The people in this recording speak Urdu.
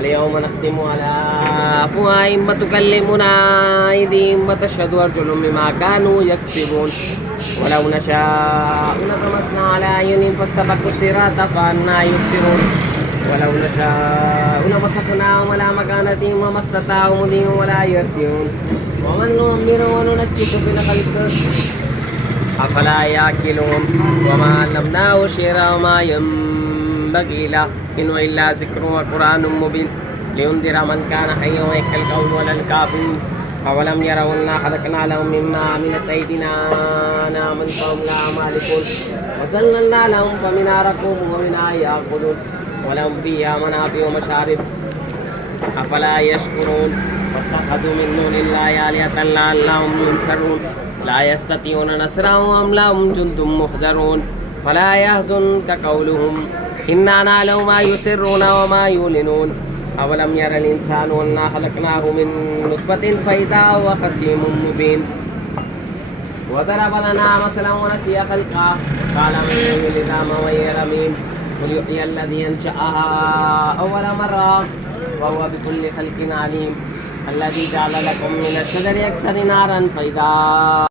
اليوم نختم على أفواههم وتكلمنا أيديهم وتشهد أرجلهم بما كانوا يكسبون ولو نشاء لطمسنا على أعينهم فاستبقوا الصراط فأنى يبصرون ولو نشاء لمسخناهم على مكانتهم وما استطاعوا مضيا ولا يرجعون ومن نؤمر وننكس في الخلق أفلا يأكلون وما علمناه الشعر وما ينبغي له إن إلا ذكر وقرآن مبين لينذر من كان حيا ويحيى القول ولا الكافرين أولم يروا أنا خلقنا لهم مما عملت أيدينا أنعاما فهم لها مالكون وذللنا لهم فمنها ركوبهم ومنها يأكلون ولهم فيها منافع ومشارب أفلا يشكرون واتخذوا من دون الله آلهة لعلهم ينصرون لا يستطيعون نصرهم وهم لهم جند محضرون فلا يحزنك قولهم إنا نعلم ما يسرون وما يعلنون أولم ير الإنسان أنا خلقناه من نطفة فإذا هو خصيم مبين وضرب لنا مثلا ونسي خلقه قال من يحيي العظام وهي رميم قل يحيي الذي أنشأها أول مرة وهو بكل خلق عليم الذي جعل لكم من الشجر أكثر نارا فإذا